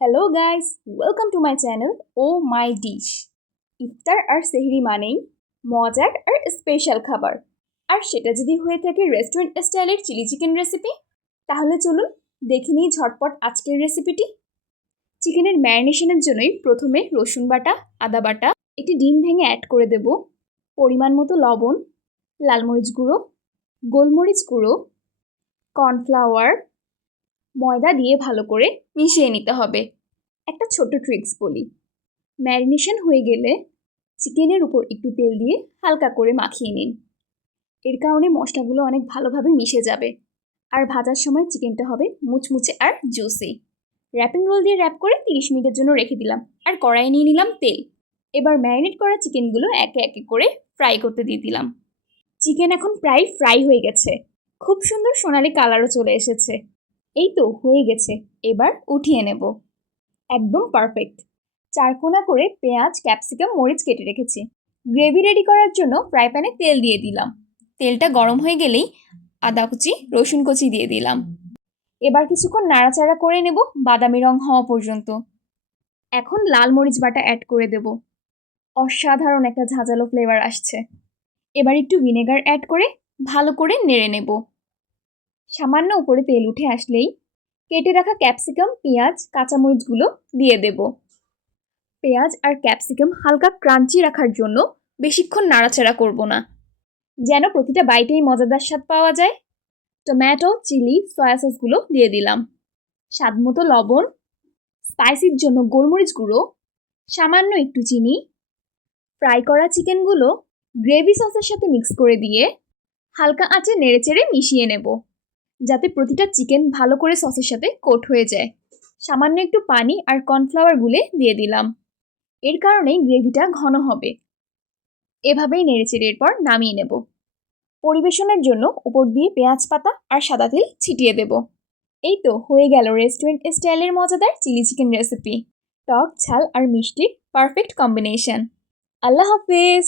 Hello guys, welcome to my channel oh my dish. ইফতার আর সেহরি মানেই মজার আর স্পেশাল খাবার। আর সেটা যদি হয়ে থাকে রেস্টুরেন্ট স্টাইলের চিলি চিকেন রেসিপি, তাহলে চলুন দেখে নিই ঝটপট আজকের রেসিপিটি। চিকেনের ম্যারিনেশনের জন্যই প্রথমে রসুন বাটা, আদা বাটা, একটি ডিম ভেঙে অ্যাড করে দেব, পরিমাণ মতো লবণ, লাল মরিচ গুঁড়ো, গোলমরিচ গুঁড়ো, কর্নফ্লাওয়ার, ময়দা দিয়ে ভালো করে মিশিয়ে নিতে হবে। একটা ছোট্ট ট্রিক্স বলি, ম্যারিনেশন হয়ে গেলে চিকেনের উপর একটু তেল দিয়ে হালকা করে মাখিয়ে নিন। এর কারণে মশলাগুলো অনেক ভালোভাবে মিশে যাবে, আর ভাজার সময় চিকেনটা হবে মুচমুচে আর জুসি। র্যাপিং রোল দিয়ে র্যাপ করে 30 মিনিটের জন্য রেখে দিলাম, আর কড়াইয়ে নিয়ে নিলাম তেল। এবার ম্যারিনেট করা চিকেনগুলো একে একে করে ফ্রাই করতে দিয়ে দিলাম। চিকেন এখন প্রায় ফ্রাই হয়ে গেছে, খুব সুন্দর সোনালি কালারও চলে এসেছে। এই তো হয়ে গেছে, এবার উঠিয়ে নেব। একদম পারফেক্ট। চারকোনা করে পেঁয়াজ, ক্যাপসিকাম, মরিচ কেটে রেখেছি। গ্রেভি রেডি করার জন্য ফ্রাই প্যানে তেল দিয়ে দিলাম। তেলটা গরম হয়ে গেলেই আদা কুচি, রসুন কুচি দিয়ে দিলাম। এবার কিছুক্ষণ নাড়াচাড়া করে নেব বাদামি রং হওয়া পর্যন্ত। এখন লাল মরিচ বাটা অ্যাড করে দেব। অসাধারণ একটা ঝাঁঝালো ফ্লেভার আসছে। এবার একটু ভিনেগার অ্যাড করে ভালো করে নেড়ে নেব। সামান্য উপরে তেল উঠে আসলেই কেটে রাখা ক্যাপসিকাম, পেঁয়াজ, কাঁচামরিচগুলো দিয়ে দেব। পেঁয়াজ আর ক্যাপসিকাম হালকা ক্রাঞ্চি রাখার জন্য বেশিক্ষণ নাড়াচাড়া করব না, যেন প্রতিটা বাইটেই মজাদার স্বাদ পাওয়া যায়। টমেটো, চিলি, সয়া সসগুলো দিয়ে দিলাম। স্বাদ মতো লবণ, স্পাইসির জন্য গোলমরিচ গুঁড়ো, সামান্য একটু চিনি। ফ্রাই করা চিকেনগুলো গ্রেভি সসের সাথে মিক্স করে দিয়ে হালকা আঁচে নেড়েচেড়ে মিশিয়ে নেব, যাতে প্রতিটা চিকেন ভালো করে সসের সাথে কোট হয়ে যায়। সামান্য একটু পানি আর কর্নফ্লাওয়ার গুলে দিয়ে দিলাম। এর কারণেই গ্রেভিটা ঘন হবে। এভাবেই নেড়েচেড়ে এরপর নামিয়ে নেব। পরিবেশনের জন্য উপর দিয়ে পেঁয়াজ পাতা আর সাদা তেল ছিটিয়ে দেব। এই তো হয়ে গেল রেস্টুরেন্ট স্টাইলের মজাদার চিলি চিকেন রেসিপি। টক, ঝাল আর মিষ্টির পারফেক্ট কম্বিনেশন। আল্লাহ হাফেজ।